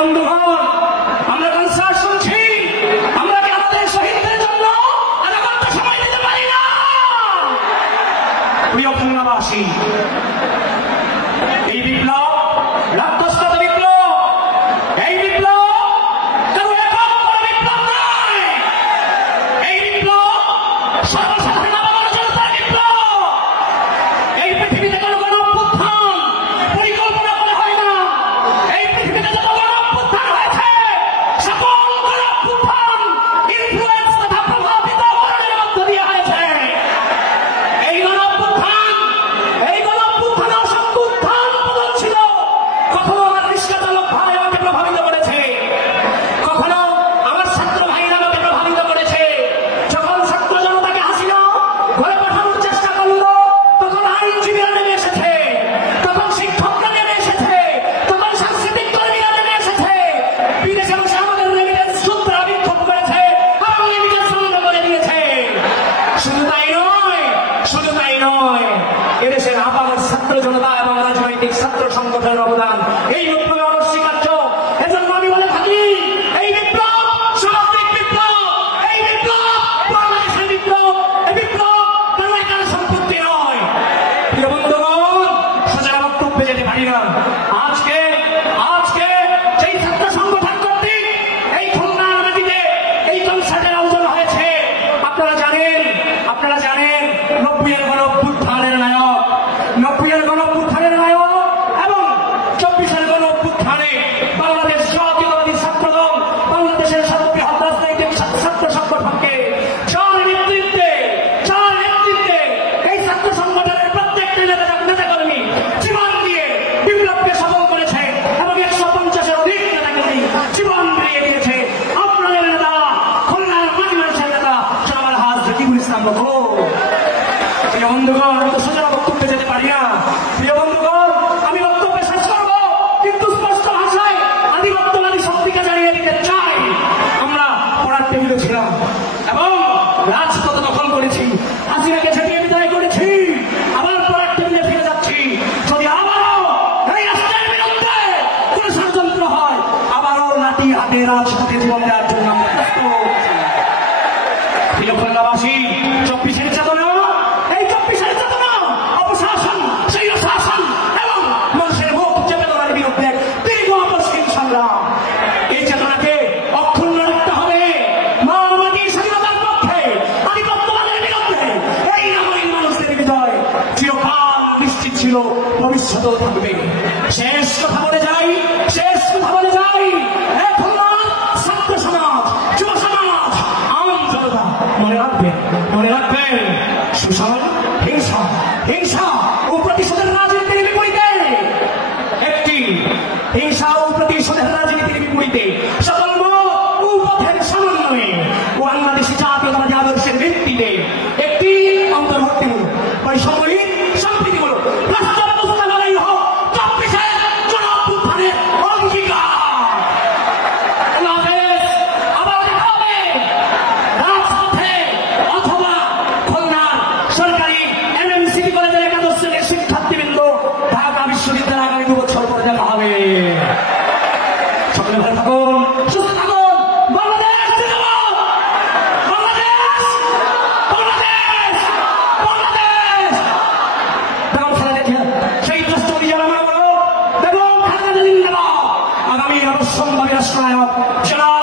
বন্ধুগণ, আমরা কনসার্ট শুনছি, আমরা কি আমাদের শহীদদের জন্য আর একটা সময় দিতে পারি না? প্রিয় খুলনাবাসী, এই বিপ্লব রক্তস্নাত বিপ্লব, এই বিপ্লব কারো একক কোনো বিপ্লব নয়, এই বিপ্লব সর্বসাধারণ আপামর জনতার বিপ্লব। এই পৃথিবীতে কোনো গণঅভ্যুত্থান পরিকল্পনা করে হয় না। এই পৃথিবীতে যত গণঅভ্যুত্থান হয়েছে, সকল গণঅভ্যুত্থান ইনফ্লুয়েন্স তথা প্রভাবিত করণের মধ্য দিয়ে হয়েছে। এই গণঅভ্যুত্থানে অসংখ্য উত্থান পতন ছিল। কখনো আমার রিক্সা চালক ভাই আমাকে প্রভাবিত করেছে, কখনো আমার ছাত্র ভাইরা আমাকে প্রভাবিত করেছে। যখন ছাত্র জনতাকে হাসিনা ঘরে পাঠানোর চেষ্টা করলো, তখন আইনজীবীরা নেমে এসেছে, তখন শিক্ষকরা নেমে এসেছে, তখন সাংস্কৃতিক কর্মীরা নেমে এসেছে। বিদেশে বসে আমাদের রেমিটেন্স সূত্ররা বিক্ষোভ করেছে, আমাদের রেমিটেন্স বন্ধ করে দিয়েছে। শুধু তাই নয়, এদেশের আপামর ছাত্র জনতা এবং রাজনৈতিক ছাত্র সংগঠনের অবদান এই বিপ্লবে অনস্বীকার্য। এজন্য আমি বলে থাকি, এই বিপ্লব সামগ্রিক বিপ্লব, এই বিপ্লব বাংলাদেশের বিপ্লব, এই বিপ্লব কোনো একার সম্পত্তি নয়। প্রিয় বন্ধুগণ, সোজা বক্তব্যে যেতে পারি না। আজকে যেই ছাত্র সংগঠন কর্তৃক এই খুলনার মাটিতে এই কনসার্টের আয়োজন হয়েছে, আপনারা জানেন 90-এর গণঅভ্যুত্থানের নায়ক, 90-এর গণঅভ্যুত্থানের নায়ক এবং 24-এর গণঅভ্যুত্থানে বাংলাদেশ জাতীয়তাবাদী ছাত্রদল, বাংলাদেশের সর্ববৃহৎ রাজনৈতিক ছাত্র সংগঠনকে যার নেতৃত্বে এই ছাত্র সংগঠনের প্রত্যেকটি নেতাকর্মী জীবন দিয়ে বিপ্লবকে সফল করেছে এবং 150-এর অধিক নেতাকর্মী জীবন দিয়ে দিয়েছে। আপনাদের নেতা, খুলনার মাটি মানুষের নেতা জনাব আলহাজ রকিবুল ইসলাম বকো। প্রিয় বন্ধুগণ, আমি তো সোজা বক্তব্যে যেতে পারি না। প্রিয় বন্ধুগণ, আমি বক্তব্য শেষ করবো, কিন্তু স্পষ্ট ভাষায় আধিপত্যবাদী শক্তিকে জানিয়ে দিতে চাই, আমরা পড়ার টেবিলে ছিলাম এবং রাজপথ দখল করেছি, হাসিনাকে ছেটিয়ে বিদায় করেছি, আবার পড়ার টেবিলে ফিরে যাচ্ছি। যদি আবারও এই রাষ্ট্রের বিরুদ্ধে কোন ষড়যন্ত্র হয়, আবারও লাঠি হাতে রাজপথে জীবন দেওয়ার জন্য আমরা প্রস্তুত। প্রিয় খুলনাবাসী, 24-এর চেতনা, এই 24-এর চেতনা অপশাসন, সেই শাসন এবং মানুষের মুখ চেপে ধরার বিরুদ্ধে দীর্ঘ অপসীম সংগ্রাম। এই চেতনাকে অক্ষুণ্ণ রাখতে হবে। মানবতার স্বাধীনতার পক্ষে, আধিপত্যবাদের বিরুদ্ধে এই নাগরিক মানুষদের বিজয় চিরকাল নিশ্চিত ছিল, ভবিষ্যতেও থাকবে। শেষ কথা বলে যাই, খুলনার ছাত্র সমাজ, যুব সমাজ, আম জনতা মনে রাখবেন, শোষণ, হিংসা ও প্রতিশোধের রাজনীতির বিপরীতে সকল মত ও পথের সমন্বয়ে বাংলাদেশী জাতীয়তাবাদী আদর্শের ভিত্তিতে একটি অন্তর্বর্তীমূলক বৈষম্যহীন সম্প্রীতিমূলক রাষ্ট্র ব্যবস্থা লড়াই হোক 24-এর গণঅভ্যুত্থানের অঙ্গীকার। আবার দেখা হবে রাজপথে অথবা খুলনার সরকারি সিটি কলেজের একাদশ শ্রেণীর শিক্ষার্থীবৃন্দ ঢাকা বিশ্ববিদ্যালয়ে আগামী 2 বছর পরে দেখা হবে। সকলে ভালো থাকুন, সুস্থ থাকুন। বাংলাদেশ জিন্দাবাদ, বাংলাদেশ। দেখুন খেলা দেখে সেই রাষ্ট্রপতি যারা বলো, দেখুন খালেদা জিন্দাবাদ। আগামী অবশ্যম্ভাবী রাষ্ট্রনায়ক জনাব